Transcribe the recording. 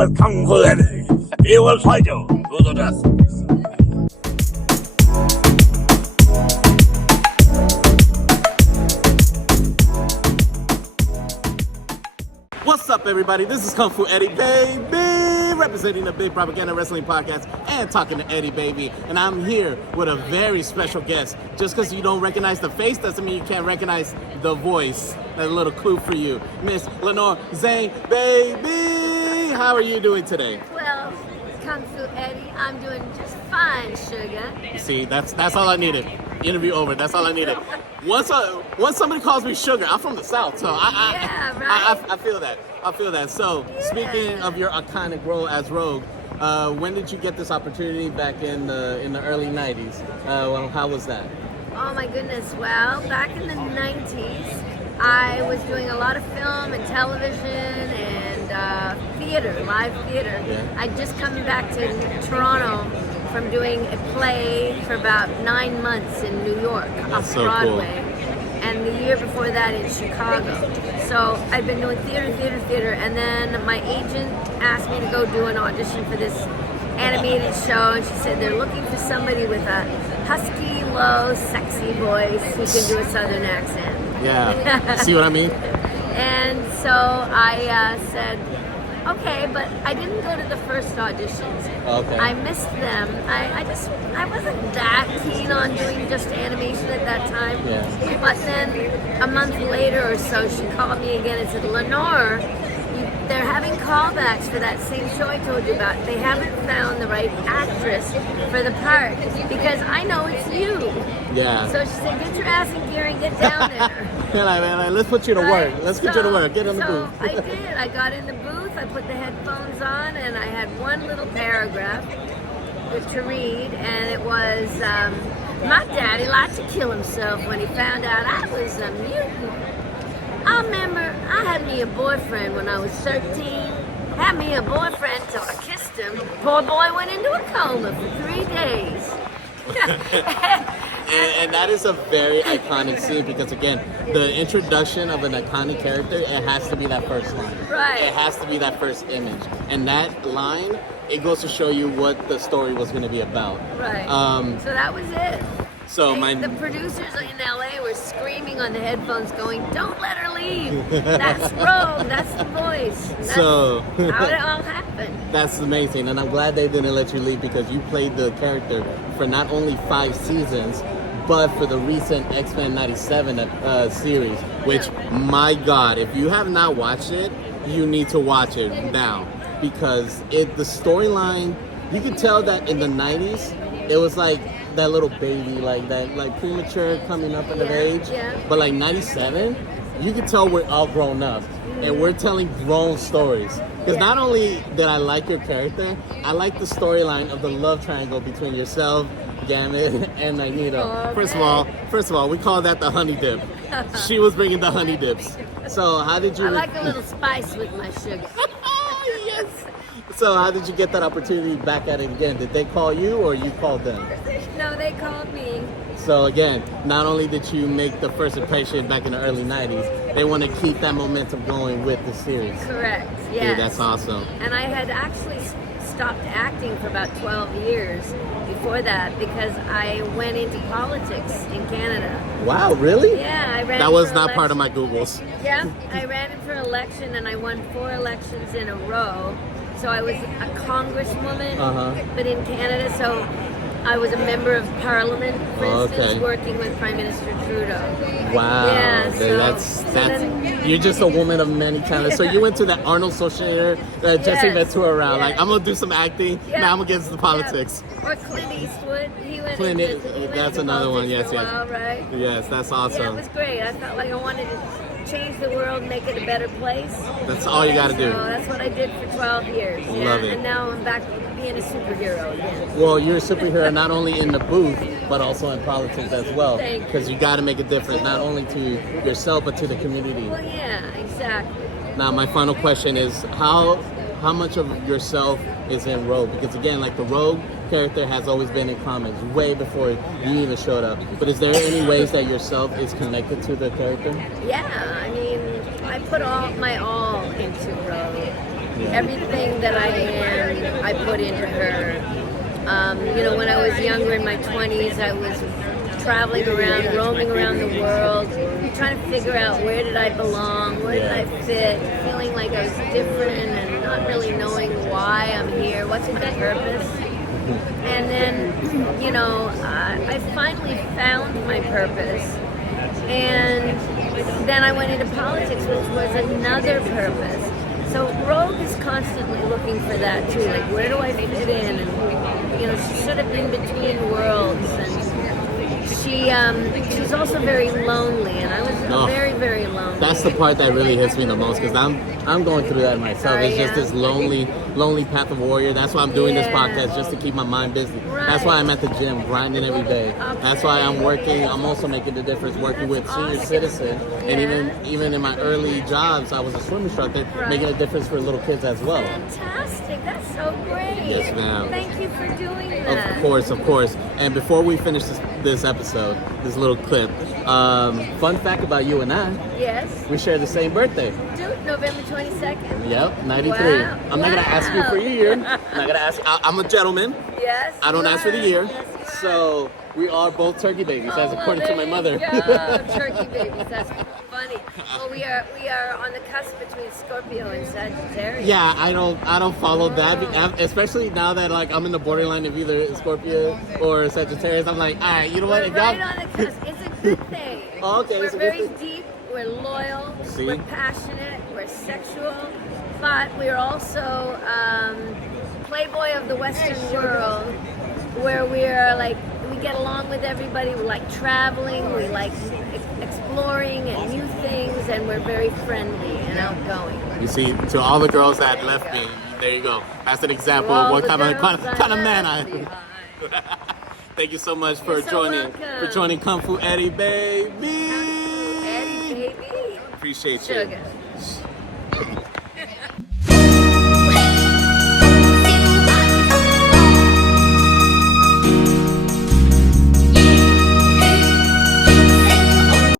with Kung Fu Eddy. He will fight you to the death. What's up, everybody? This is Kung Fu Eddy, BAYBEE, representing the Big Propaganda Wrestling Podcast and talking to Eddy, baby. And I'm here with a very special guest. Just because you don't recognize the face doesn't mean you can't recognize the voice. That's a little clue for you. Miss Lenore, Zann, BAYBEE. How are you doing today? Well, Kung Fu Eddy, I'm doing just fine, sugar. See, that's all I needed. Interview over. That's all I needed. Once somebody calls me sugar, I'm from the South, so I feel that. I feel that. So, speaking of your iconic role as Rogue, when did you get this opportunity back in the early 90s? How was that? Oh my goodness, well, back in the 90s, I was doing a lot of film and television and theater, live theater. Yeah. I'd just come back to Toronto from doing a play for about 9 months in New York, off so Broadway, cool. and the year before that in Chicago. So I've been doing theater, and then my agent asked me to go do an audition for this animated show, and she said they're looking for somebody with a husky, low, sexy voice who can do a Southern accent. Yeah. See what I mean? And so I said, okay, but I didn't go to the first auditions. Okay. I missed them. I wasn't that keen on doing just animation at that time. Yeah. But then a month later or so, she called me again and said, Lenore, they're having callbacks for that same show I told you about. They haven't found the right actress for the part because I know it's you. Yeah. So she said, get your ass in gear and get down there. Let's put you to work. Let's get you to work. Get in the so booth. I did. I got in the booth, I put the headphones on, and I had one little paragraph to read, and it was, my daddy liked to kill himself when he found out I was a mutant. I remember I had me a boyfriend when I was 13. Had me a boyfriend till I kissed him. Poor boy went into a coma for 3 days. And that is a very iconic scene because, again, the introduction of an iconic character, it has to be that first line. Right. It has to be that first image. And that line, it goes to show you what the story was going to be about. Right. So that was it. So the producers in LA were screaming on the headphones going, don't let her leave. That's Rogue. That's the voice. That's So how it all happened. That's amazing. And I'm glad they didn't let you leave because you played the character for not only 5 seasons, but for the recent X-Men 97 series, which, my God, if you have not watched it, you need to watch it now. Because the storyline, you could tell that in the 90s, it was like that little baby, like premature coming up in age. Yeah. But like 97, you can tell we're all grown up. And we're telling grown stories. Because not only did I like your character, I like the storyline of the love triangle between yourself, Gambit, and Magneto. Okay. First of all, we call that the honey dip. She was bringing the honey dips. So how did you... I like a little spice with my sugar. Yes. So how did you get that opportunity back at it again? Did they call you or you called them? No, they called me. So again, not only did you make the first impression back in the early 90s, they want to keep that momentum going with the series. Correct, yes. Dude, that's awesome. And I had actually stopped acting for about 12 years before that because I went into politics in Canada. Wow, really? Yeah, I ran That was for not election. part of my Googles. Yeah, I ran in for election and I won 4 elections in a row. So I was a congresswoman, but in Canada, so I was a member of parliament, for instance, working with Prime Minister Trudeau. Wow. Yeah, so that's you're just a woman of many talents. So you went to that Arnold Schwarzenegger, Jesse Ventura round. Like, I'm going to do some acting, now I'm going to get into politics. Or Clint Eastwood. He went Clint, into that's another one, yes. While, right? Yes, that's awesome. Yeah, it was great. I felt like I wanted to change the world, make it a better place. That's all you got to do. So that's what I did for 12 years. Love it. And now I'm back being a superhero again. Well, you're a superhero not only in the booth, but also in politics as well. Because you got to make a difference, not only to yourself, but to the community. Well, yeah, exactly. Now, my final question is, how much of yourself is in Rogue? Because again, like the Rogue character has always been in comics way before you even showed up. But is there any ways that yourself is connected to the character? Yeah, I mean, I put all my all into Rogue. Everything that I am, I put into her. You know, when I was younger in my 20s, I was traveling around, roaming around the world, trying to figure out where did I belong, where did I fit, feeling like I was different and not really knowing why I'm here, what's my purpose. And then, you know, I finally found my purpose. And then I went into politics, which was another purpose. So Rogue is constantly looking for that too, like where do I fit in? And you know, she's sort of in between worlds, and she's also very lonely, and I was very, very lonely. That's the part that really hits me the most, because I'm going through that myself. It's just this lonely path of warrior. That's why I'm doing this podcast, just to keep my mind busy. Right. That's why I'm at the gym grinding every day. That's why I'm working. I'm also making the difference working with senior citizens, and even in my early jobs, I was a swim instructor, making a difference for little kids as well. Fantastic! That's so great. Yes, ma'am. Thank you for doing that. Of course. And before we finish this episode, this little clip, fun fact about you and I. Yes. We share the same birthday. Dude, November 22nd. Yep, 93. Wow. I'm not gonna ask you for your year. I'm not gonna ask. I'm a gentleman. Yes. I don't ask for the year. Yes, you are. So we are both turkey babies, as according to my mother. Turkey babies. That's funny. Well, we are on the cusp between Scorpio and Sagittarius. Yeah, I don't follow that, especially now that like I'm in the borderline of either Scorpio or Sagittarius. I'm like, all right, you know what? We're right on the cusp. It's a good thing. Oh, okay, We're it's a good very thing. deep. We're loyal. See? We're passionate. We're sexual, but we're also playboy of the Western world, where we're like we get along with everybody. We like traveling. We like exploring and new things, and we're very friendly and outgoing. You see, to all the girls that left me, there you go. That's an example of what kind of man I am. Thank you so much for joining Kung Fu Eddy, baby. Eddy, baby. Appreciate you. Sugar.